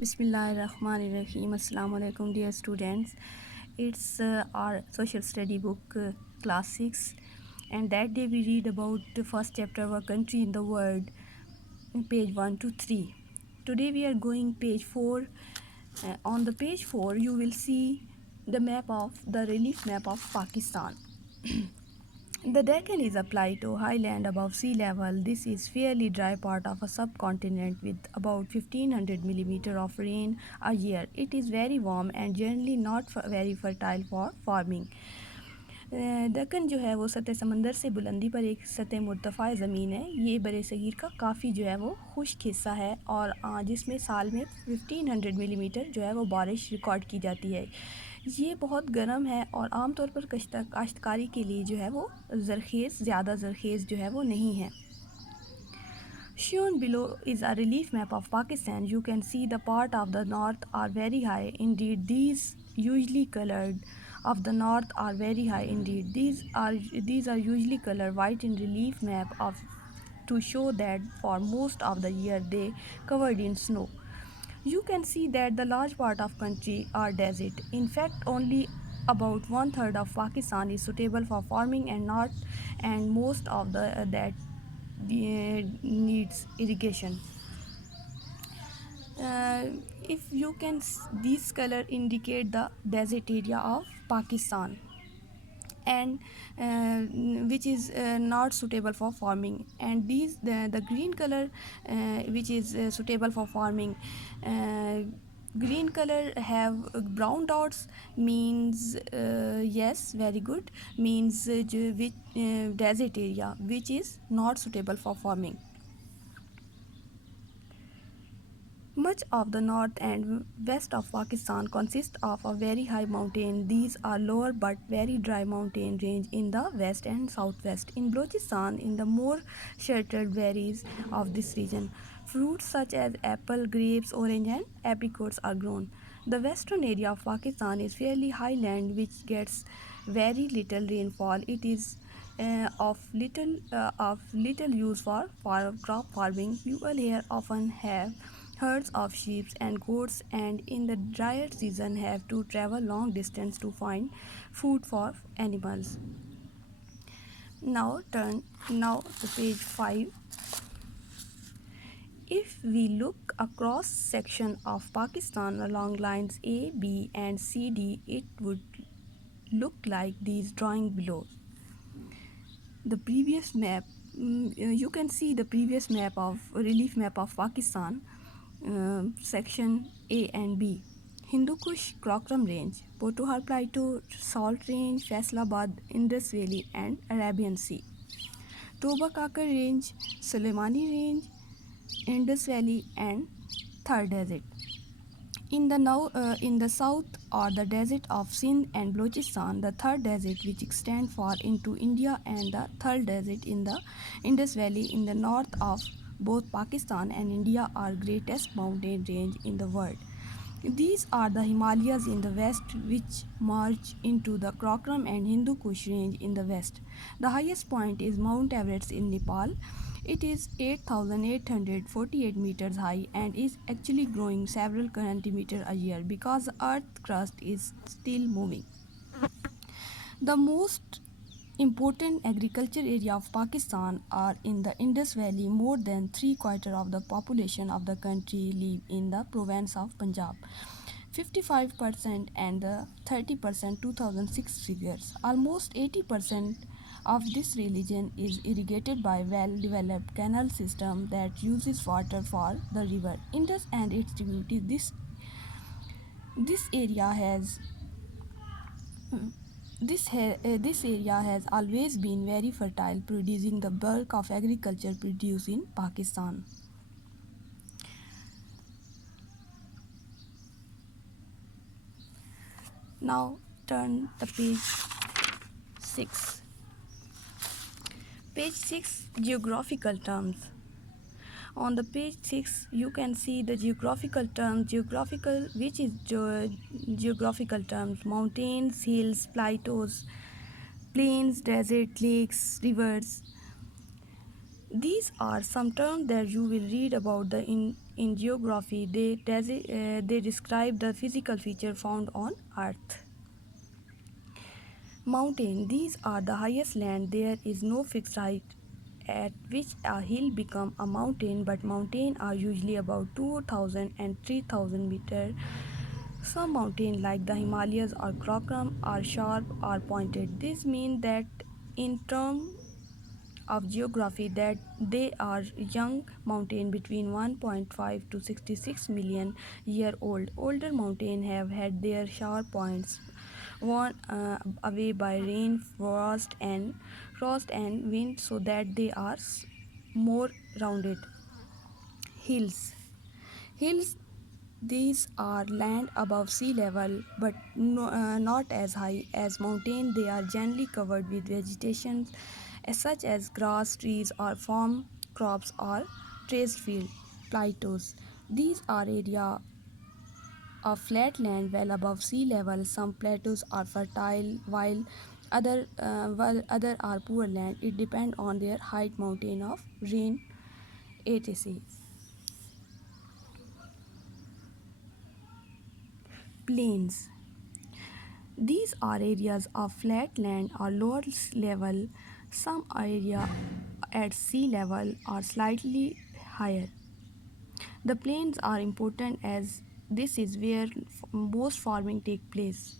Bismillahirrahmanirrahim. Assalamu alaikum, dear students. It's our social study book, class 6, and that day we read about the first chapter of a country in the world, page 1 to 3. Today we are going page 4. On the page 4, you will see the relief map of Pakistan. The Deccan is a plateau highland above sea level. This is fairly dry part of a subcontinent with about 1500 millimeter of rain a year. It is very warm and generally not very fertile for farming. Deccan जो है वो सतह समंदर से बुलंदी पर एक सतह मुर्तफ़ा ज़मीन है। ये बर सग़ीर का काफ़ी जो है वो खुश्क हिस्सा है और जिसमें साल में 1500 मिलीमीटर जो है वो बारिश रिकॉर्ड की जाती है। ये बहुत गर्म है और आम तौर पर काश्तकारी के लिए जो है वो ज़्यादा ज़रखेज़ जो है वो नहीं है। Shown below is a relief map of Pakistan. You can see the part of the north are very high. Indeed, these usually colored of the north are very high. Indeed, these are usually colored white in relief map of to show that for most of the year they covered in snow. You can see that the large part of country are desert. In fact, only about one third of Pakistan is suitable for farming and most of that needs irrigation. Uh, if you can, this color indicate the desert area of Pakistan and which is not suitable for farming, and the green color which is suitable for farming. Green color have brown dots means yes, very good, means which desert area which is not suitable for farming. Much of the north and west of Pakistan consists of a very high mountain. These are lower but very dry mountain range in the west and southwest. In Balochistan, in the more sheltered valleys of this region, fruits such as apple, grapes, orange and apricots are grown. The western area of Pakistan is fairly highland which gets very little rainfall. It is of little use for crop farming. People here often have herds of sheep and goats, and in the drier season have to travel long distance to find food for animals. Now to page 5. If we look across section of Pakistan along lines A, B and CD, it would look like these drawing below. The previous map, you can see the previous map of relief map of Pakistan, section A and B. Hindu Kush Krakram Range, Potohar Plateau, Salt Range, Faisalabad, Indus Valley and Arabian Sea. Toba Kakar Range, Suleimani Range, Indus Valley and Thar Desert. In the south are the desert of Sindh and Balochistan, the Thar Desert which extend far into India, and the Thar Desert in the Indus Valley in the north of both Pakistan and India are greatest mountain range in the world. These are the Himalayas in the west, which merge into the Karakoram and Hindu Kush range in the west. The highest point is Mount Everest in Nepal. It is 8,848 meters high and is actually growing several centimeters a year because the earth crust is still moving. The most important agriculture area of Pakistan are in the Indus Valley. More than 3/4 of the population of the country live in the province of Punjab. 55% and the 30% 2006 figures. Almost 80% of this region is irrigated by well-developed canal system that uses water for the river Indus and its tributaries. This area has this area has always been very fertile, producing the bulk of agriculture produced in Pakistan. Now turn the page 6. Page 6, geographical terms. On the page 6, you can see the geographical terms, which is geographical terms, mountains, hills, plateaus, plains, desert, lakes, rivers. These are some terms that you will read about in in geography, they describe the physical feature found on Earth. Mountain. These are the highest land. There is no fixed height at which a hill become a mountain, but mountains are usually about 2000 and 3000 meter. Some mountains like the Himalayas or Karakoram are sharp or pointed. This means that in terms of geography that they are young mountain between 1.5 to 66 million year old. Older mountains have had their sharp points worn away by rain, frost and wind so that they are more rounded. Hills. Hills, these are land above sea level but not as high as mountains. They are generally covered with vegetation such as grass, trees, or farm crops or terraced field plateaus. These are areas of flat land well above sea level. Some plateaus are fertile while other are poor land. It depends on their height, mountain of rain, etc. Plains. These are areas of flat land or lower level. Some area at sea level or slightly higher. The plains are important as this is where most farming take place.